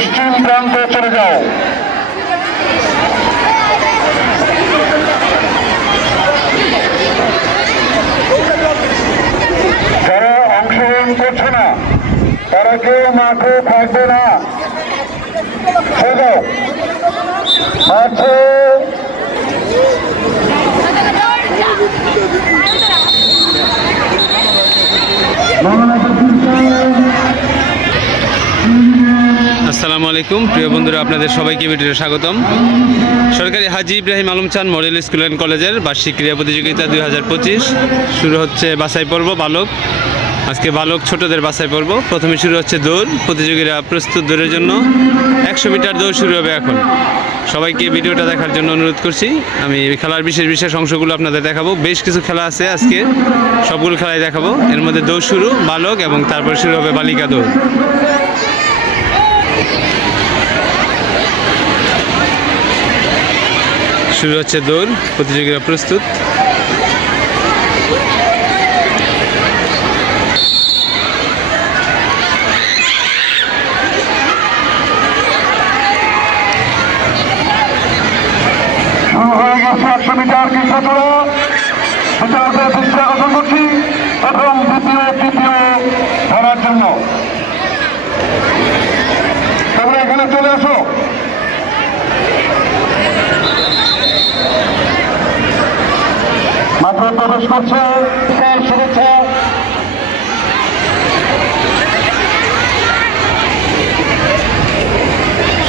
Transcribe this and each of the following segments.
ওই পশ্চিম প্রান্তে চলে যাও আসসালামু আলাইকুম। প্রিয় বন্ধুরা, আপনাদের সবাইকে ভিডিওতে স্বাগতম। সরকারি হাজি ইব্রাহিম আলম চান মডেল স্কুল অ্যান্ড কলেজের বার্ষিক ক্রীড়া প্রতিযোগিতা দুই হাজার পঁচিশ শুরু হচ্ছে বাছাই পর্ব, বালক। আজকে বালক ছোটদের বাছাই পর্ব। প্রথমে শুরু হচ্ছে দৌড়। প্রতিযোগীরা প্রস্তুত দৌড়ের জন্য একশো মিটার দৌড় শুরু হবে এখন। সবাইকে ভিডিওটা দেখার জন্য অনুরোধ করছি। আমি খেলার বিশেষ বিশেষ অংশগুলো আপনাদের দেখাবো। বেশ কিছু খেলা আছে আজকে। সবগুলো খেলাই দেখাবো। এর মধ্যে দৌড় শুরু, বালক এবং তারপর শুরু হবে বালিকা দৌড়। শুরু হচ্ছে দৌড় প্রতিযোগীরা প্রস্তুত। মিটার কৃষ্ণ তোলা বিচারকদের দৃষ্টি আকর্ষণ করছি প্রথম দ্বিতীয় তৃতীয় ধরার জন্য তোমরা এখানে চলে আসো মাত্র প্রবেশ করছে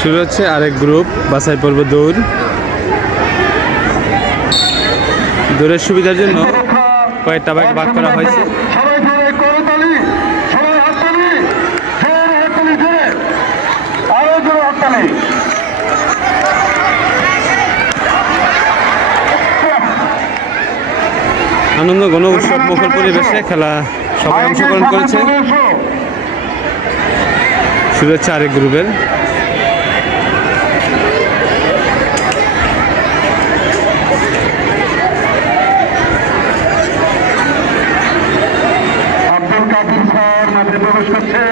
শুরু হচ্ছে আরেক গ্রুপ, বাছাই পর্ব দৌড়। দৌড়ের সুবিধার জন্য কয়েকটা ভাগ ভাগ করা হয়েছে। সবাই জোরে করতালি সবাই হাততালি জোরে হাততালি জোরে আরও জোরে হাততালি আনন্দ গণ উৎসব, মুখর পরিবেশে খেলা সবাই অংশগ্রহণ করেছে। শুরু হচ্ছে আরেক গ্রুপের। প্রবেশ করছে।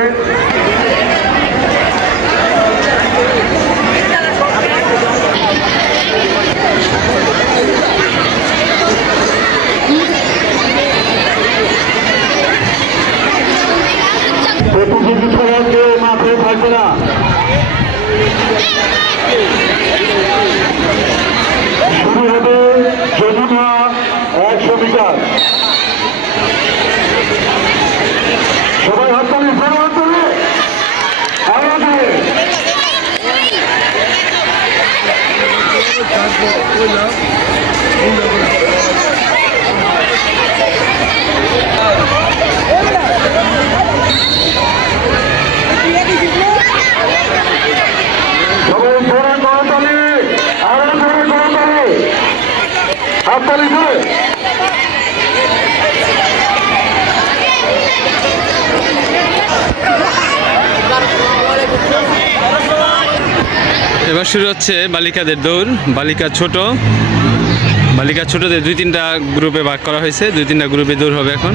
এবার শুরু হচ্ছে বালিকাদের দৌড়। বালিকা ছোট। বালিকা ছোটদের দুই তিনটা গ্রুপে ভাগ করা হয়েছে। দুই তিনটা গ্রুপে দৌড় হবে এখন।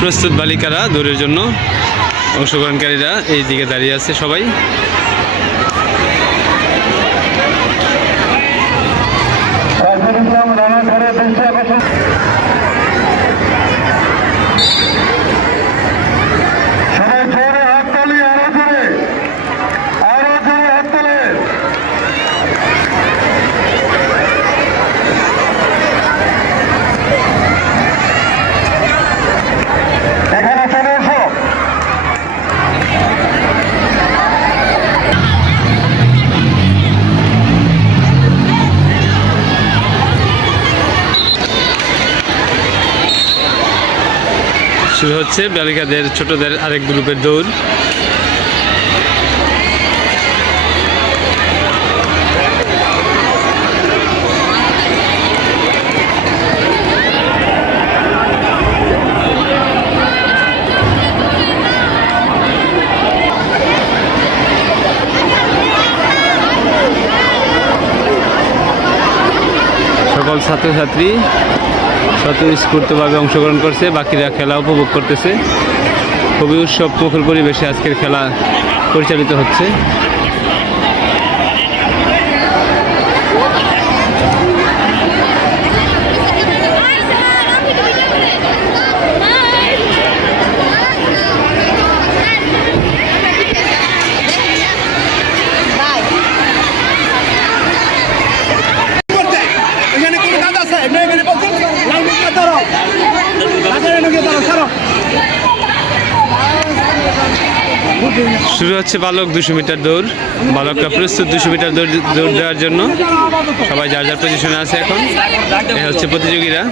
প্রস্তুত বালিকারা দৌড়ের জন্য অংশগ্রহণকারীরা এই দিকে দাঁড়িয়ে আছে সবাই। হচ্ছে বালিকাদের ছোটদের আরেক গ্রুপের দৌড়। সকল ছাত্রছাত্রী স্বতঃস্ফূর্তভাবে অংশগ্রহণ করছে, বাকিরা খেলা উপভোগ করতেছে। খুবই উৎসব মুখর পরিবেশে আজকের খেলা পরিচালিত হচ্ছে। হচ্ছে বালক দুশো মিটার দৌড় বালকরা প্রস্তুত দুশো মিটার দৌড় দৌড় দেওয়ার জন্য সবাই যার যার পজিশনে আছে এখন এ হচ্ছে প্রতিযোগীরা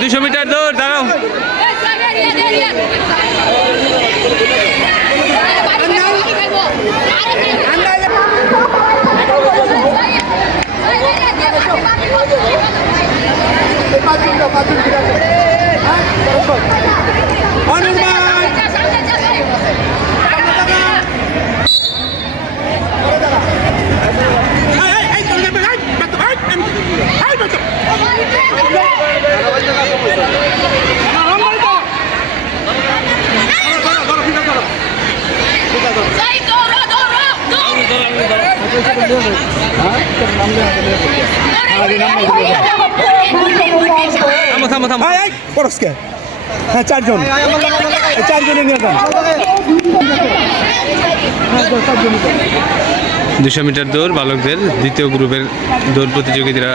দুশো মিটার দৌড় দাঁড়াও থামো থামো থামো পরস্কে হ্যাঁ চারজন। চারজনে নিয়ে যান। দুশো মিটার দৌড়, বালকদের দ্বিতীয় গ্রুপের দৌড় প্রতিযোগীরা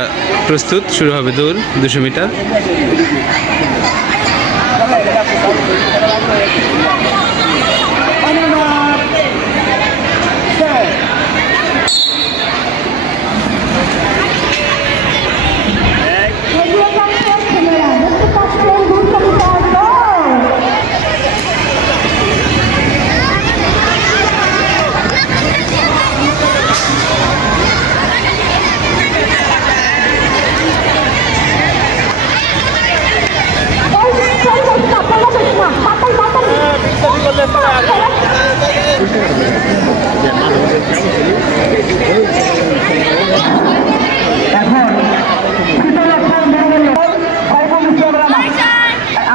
প্রস্তুত। শুরু হবে দৌড় দুশো মিটার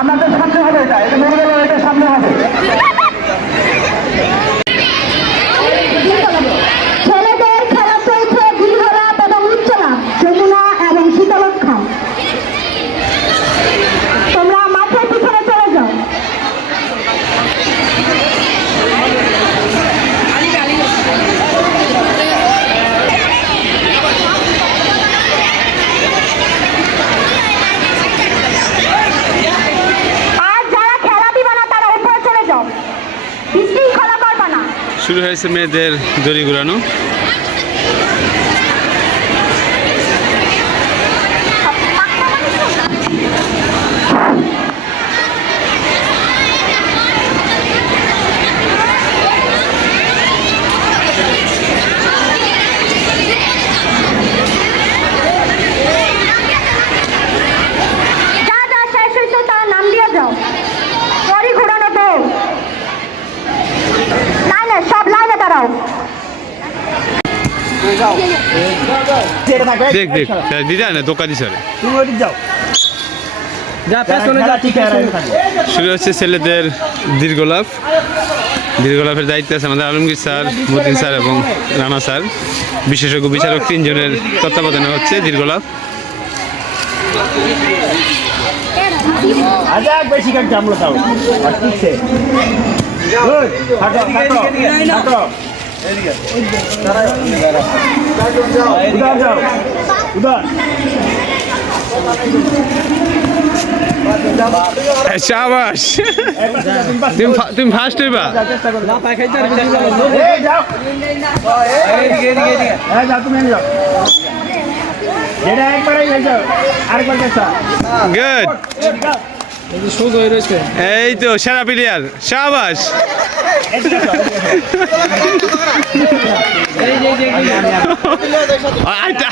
আমাদের সামনে হবে এটা এটা মনে গেল এটা সামনে হবে ছেলেদের খেলা চলছে দীর্ঘরাত এবং উচ্চলাভ যমুনা এবং শীতলক্ষা তোমরা মাঠের পিছনে চলে যাও আর যারা খেলা দিবে না তারা উপরে চলে যাও বিশৃঙ্খলা করবা না শুরু হয়েছে মেয়েদের দড়ি ঘুরানো যা যা শেষ হয়েছে তারা নাম দিয়ে যাও পরি ঘোরানো তো লাইনে সব দেখ দেখ দিদা না দোকা দিছে তুমি ওদিক যাও। যা পেছনে যা ঠিক আছে শুরু হচ্ছে ছেলেদের দীর্ঘলাভ। দীর্ঘলাভের দায়িত্বে আছে আমাদের আলমগীর স্যার মতিন স্যার এবং রানা স্যার। বিশেষজ্ঞ বিচারক তিনজনের তত্ত্বাবধানে হচ্ছে দীর্ঘলাভ। আজা বেশি উদার যাও উদার শাবাশ তুমি তুমি ফার্স্ট হইবা। গুড এই তো সেরা প্লেয়ার। আইটা।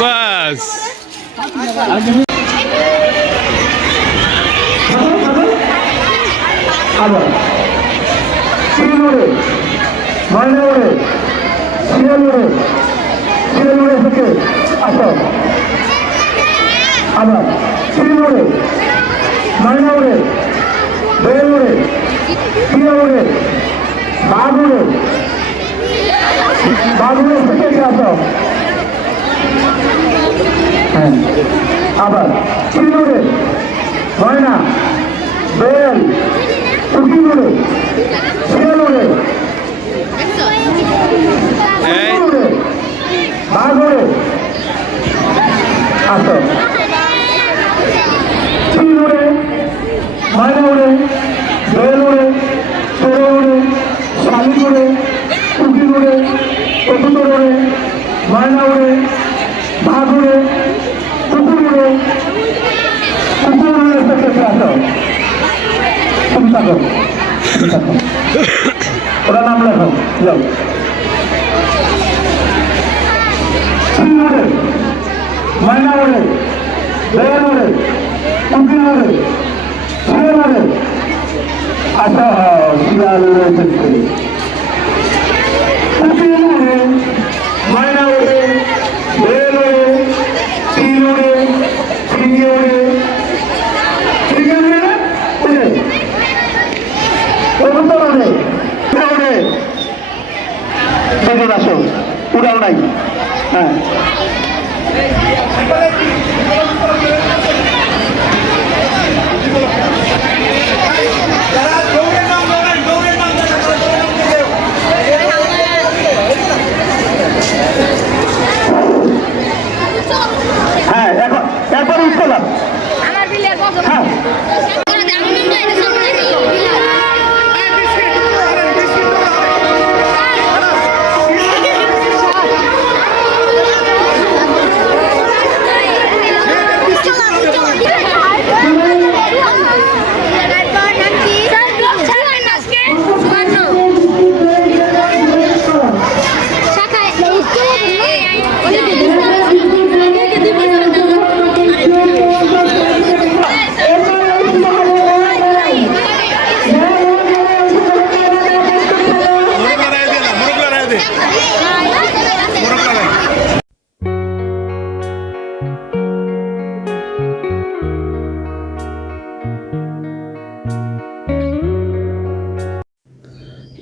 বাস। শিলমোড়ে শিয়ালমোড়ে শিলিগুড়ি থেকে আসো। আবার শিলিগুড়ি ময়নাউড়ে বেলুড়ে পিয়াউড়ে বাগুড়ে বাগুড়ে থেকে আসো। হ্যাঁ আবার শিলিগুড়ে ময়না বেল সুকিগুড়ে শিয়ালুড়ে বাগুড়ে আসো। ময়নাউড়ে বেলুড়ে চড়ৌড়ে শালিগুড়ে উকিগুড়ে কপুতরে ময়নাউড়ে ভাগুড়ে কুকুরুড়ে কুকুরুড়ে থেকে আসো। তুমি থাকো। তুমি থাকো। ওরা নাম লেখো। যাও। চিনুড়ে ময়নাউড়ে বেলুড়ে কবুতরে উড়ে বেগুন আসো উড়াও নাই হ্যাঁ হ্যাঁ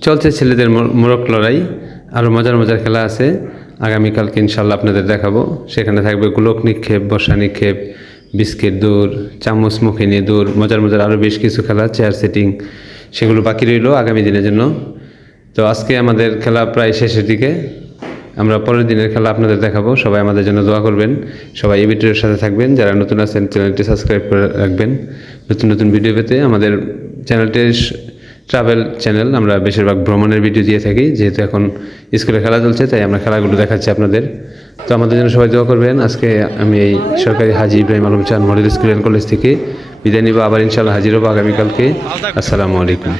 চলছে ছেলেদের মো- মোরগ লড়াই আরও মজার মজার খেলা আছে। আগামীকালকে ইনশাল্লাহ আপনাদের দেখাবো। সেখানে থাকবে গোলক নিক্ষেপ, বর্ষা নিক্ষেপ, বিস্কিট দৌড় চামচ মুখে নিয়ে দৌড় মজার মজার আরও বেশ কিছু খেলা চেয়ার সেটিং সেগুলো বাকি রইল আগামী দিনের জন্য। তো আজকে আমাদের খেলা প্রায় শেষের দিকে। আমরা পরের দিনের খেলা আপনাদের দেখাবো। সবাই আমাদের জন্য দোয়া করবেন। সবাই এই ভিডিওর সাথে থাকবেন। যারা নতুন আছেন, চ্যানেলটি সাবস্ক্রাইব করে রাখবেন। নতুন নতুন ভিডিও পেতে আমাদের চ্যানেলটির ট্রাভেল চ্যানেল আমরা বেশিরভাগ ভ্রমণের ভিডিও দিয়ে থাকি, যেহেতু এখন স্কুলে খেলা চলছে, তাই আমরা খেলাগুলো দেখাচ্ছি আপনাদের। তো আমাদের জন্য সবাই দোয়া করবেন। আজকে আমি এই সরকারি হাজি ইব্রাহিম আলম চান মডেল স্কুল অ্যান্ড কলেজ থেকে বিদায় নিব। আবার ইনশাল্লাহ হাজির হব আগামীকালকে। আসসালামু আলাইকুম।